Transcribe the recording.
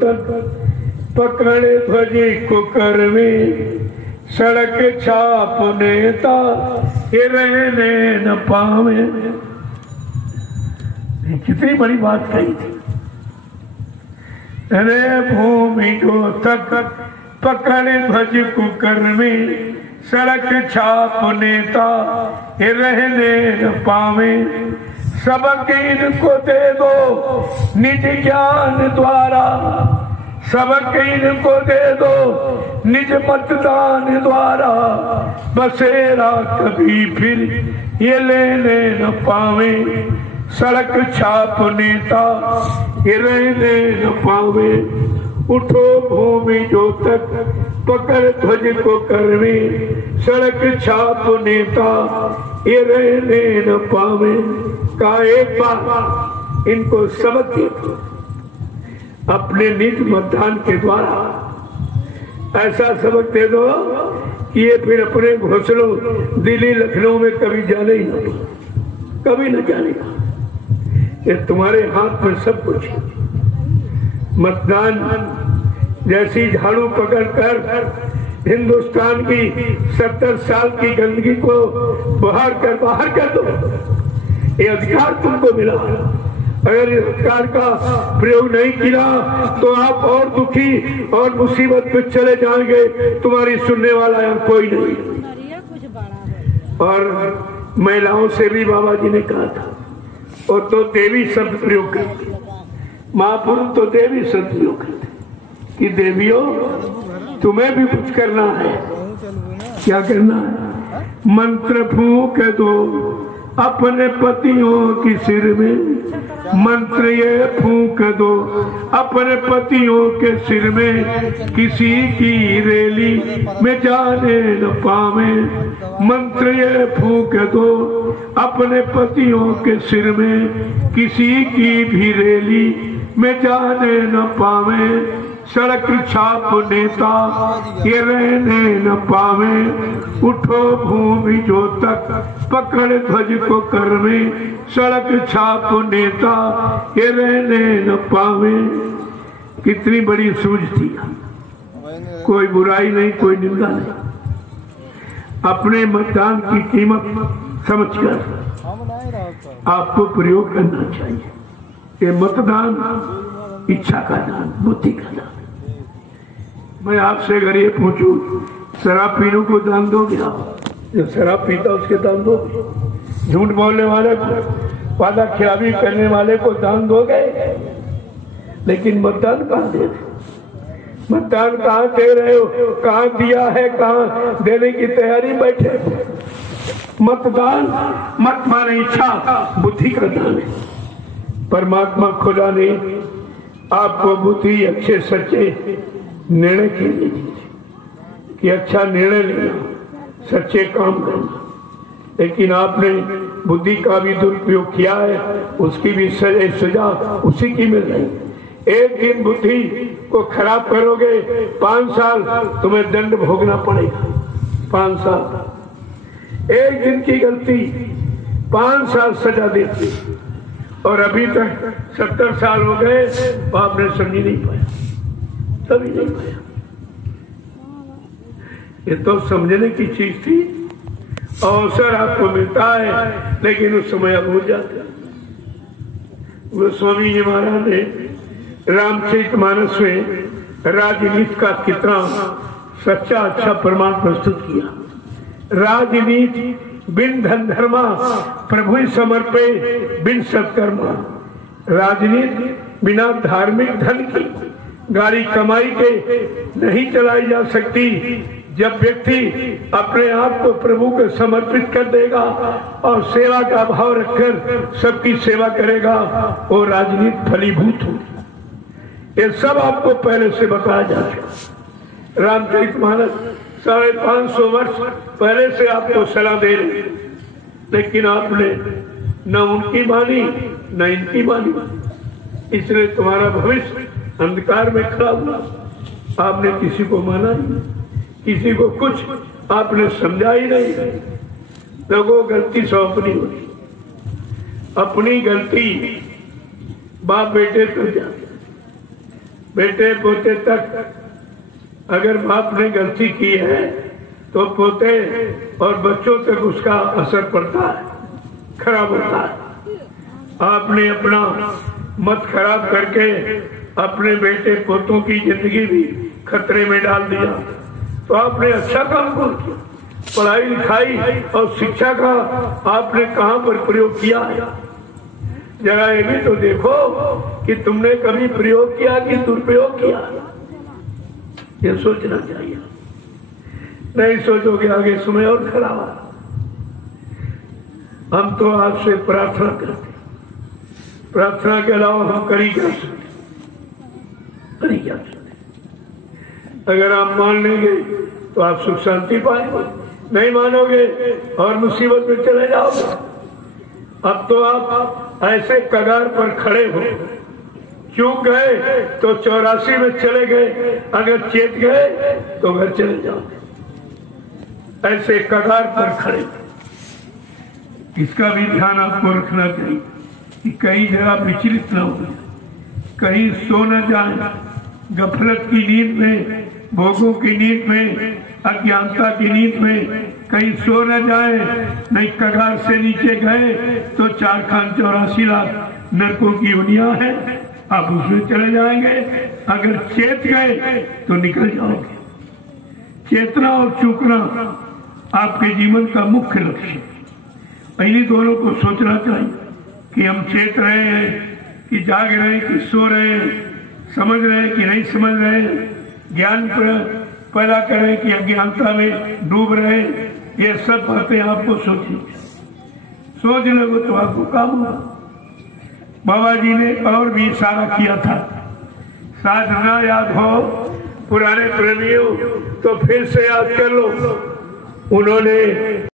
तक पकड़े ध्वजी कुकरवी, सड़क छाप नेता ये रहने न पावे। कितनी बड़ी बात कही थी। रे भूमि जो तक पकड़े ध्वज कुकरवी, सड़क छाप नेता ये रहने न पावे। सबक इनको दे दो निज ज्ञान द्वारा, सबक इनको दे दो निज मतदान द्वारा। बसेरा कभी फिर ये लेने न पावे, सड़क छाप नेता ये रहने न पावे। उठो भूमि जो तक पकड़ ध्वज को करवे, सड़क छाप नेता ये रहने न पावे। का एक बार इनको सबक दे दो अपने निज मतदान के द्वारा। ऐसा सबक दे दो कि ये फिर अपने घोंसलों दिल्ली लखनऊ में कभी जाने ही ना, कभी न जानेगा। ये तुम्हारे हाथ में सब कुछ है। मतदान जैसी झाड़ू पकड़कर हिंदुस्तान की 70 साल की गंदगी को बाहर कर दो। ये अधिकार तुमको मिला। अगर इस अधिकार का प्रयोग नहीं किया तो आप और दुखी और मुसीबत में चले जाएंगे। तुम्हारी सुनने वाला यहाँ कोई नहीं। और महिलाओं से भी बाबा जी ने कहा था, और तो देवी शब्द प्रयोग करते, महापुरुष तो देवी शब्द प्रयोग करते कि देवियों तुम्हें भी कुछ करना है। क्या करना है? मंत्र फूंक दो अपने पतियों की सिर में, मंत्र ये फूंक दो अपने पतियों के सिर में। किसी की रैली में जाने न पावे, मंत्र ये फूंक दो अपने पतियों के सिर में। किसी की भी रैली में जाने न पावे, सड़क छाप नेता ये रहने न पावे। उठो भूमि जो तक पकड़ ध्वज को करवे, सड़क छाप नेता ये रहने न पावे। कितनी बड़ी सूझ थी। कोई बुराई नहीं, कोई निंदा नहीं। अपने मतदान की कीमत समझकर आपको प्रयोग करना चाहिए। ये मतदान इच्छा का दान, बुद्धि का दान। मैं आपसे अगर ये पूछूं, शराब पीने को दान दोगे आप? जो शराब पीता उसके दान दोगे? झूठ बोलने वाले को, वादा खिलाफी करने वाले को दान दोगे? लेकिन मतदान कहाँ दे रहे? मतदान कहाँ दे रहे हो? कहाँ दिया है? कहाँ देने की तैयारी बैठे? मतदान मत माने इच्छा, बुद्धि का दान है। परमात्मा खुदा ने आपको बुद्धि, अच्छे सच्चे निर्णय के लिए कि अच्छा निर्णय लेना, सच्चे काम करना। लेकिन आपने बुद्धि का भी दुरुपयोग किया है, उसकी भी सजा उसी की मिल रही। एक दिन बुद्धि को खराब करोगे, 5 साल तुम्हें दंड भोगना पड़ेगा। 5 साल। एक दिन की गलती 5 साल सजा देती। और अभी तक 70 साल हो गए, आपने समझ नहीं पाया, तभी नहीं पाया। ये तो समझने की चीज थी। अवसर आपको मिलता है, लेकिन उस समय आप भूल जाते। वो स्वामी जी महाराज ने रामचरितमानस में राजनीति का कितना सच्चा अच्छा प्रमाण प्रस्तुत किया। राजनीति बिन धन धर्मा प्रभु समर्पे बिन सत्कर्मा। राजनीति बिना धार्मिक धन की, गाड़ी कमाई के नहीं चलाई जा सकती। जब व्यक्ति अपने आप को प्रभु को समर्पित कर देगा और सेवा का भाव रखकर सबकी सेवा करेगा, वो राजनीति फलीभूत होगी। ये सब आपको पहले से बताया जा चुका। रामचरितमानस 550 वर्ष पहले से आपको सलाह दे रहे, लेकिन आपने न उनकी मानी न इनकी मानी। इसलिए तुम्हारा भविष्य अंधकार में खड़ा हुआ। आपने किसी को माना नहीं, किसी को कुछ आपने समझा ही नहीं। लोगों गलती सौंपनी होती, अपनी गलती बाप बेटे कर जाते। बेटे पोते तक अगर बाप ने गलती की है तो पोते और बच्चों तक उसका असर पड़ता है, खराब होता है। आपने अपना मत खराब करके अपने बेटे पोतों की जिंदगी भी खतरे में डाल दिया, तो आपने अच्छा काम कौन किया? पढ़ाई लिखाई और शिक्षा का आपने कहां पर प्रयोग किया है? जरा ये भी तो देखो कि तुमने कभी प्रयोग किया कि दुरुपयोग किया। ये सोचना चाहिए। नहीं सोचोगे आगे समय और खराब। हम तो आपसे प्रार्थना करते, प्रार्थना के अलावा हम करी क्या सकते? करी क्या सकते? अगर आप मान लेंगे तो आप सुख शांति पाएंगे, नहीं मानोगे और मुसीबत में चले जाओगे। अब तो आप ऐसे कगार पर खड़े हो, चूक गए तो 84 में चले गए, अगर चेत गए तो घर चले जाओगे। ऐसे कगार पर खड़े, इसका भी ध्यान आपको रखना चाहिए कि कई जगह विचलित न हो, कहीं सो न जाए, गफलत की नींद में, भोगों की नींद में, अज्ञानता की नींद में कहीं सो न जाए। नहीं कगार से नीचे गए तो 4,84 लाख नरकों की दुनिया है, आप उसमें चले जाएंगे। अगर चेत गए तो निकल जाओगे। चेतना और चूकना आपके जीवन का मुख्य लक्ष्य। पहले दोनों को सोचना चाहिए कि हम चेत रहे हैं कि जाग रहे हैं कि सो रहे हैं, समझ रहे हैं कि नहीं समझ रहे हैं, ज्ञान पैदा करें कि अज्ञानता में डूब रहे हैं। ये सब बातें आपको सोचनी, सोच लो तो आपको काम होगा। बाबा जी ने और भी इशारा किया था, साधना याद हो पुराने प्रेमियों तो फिर से याद कर लो। उन्होंने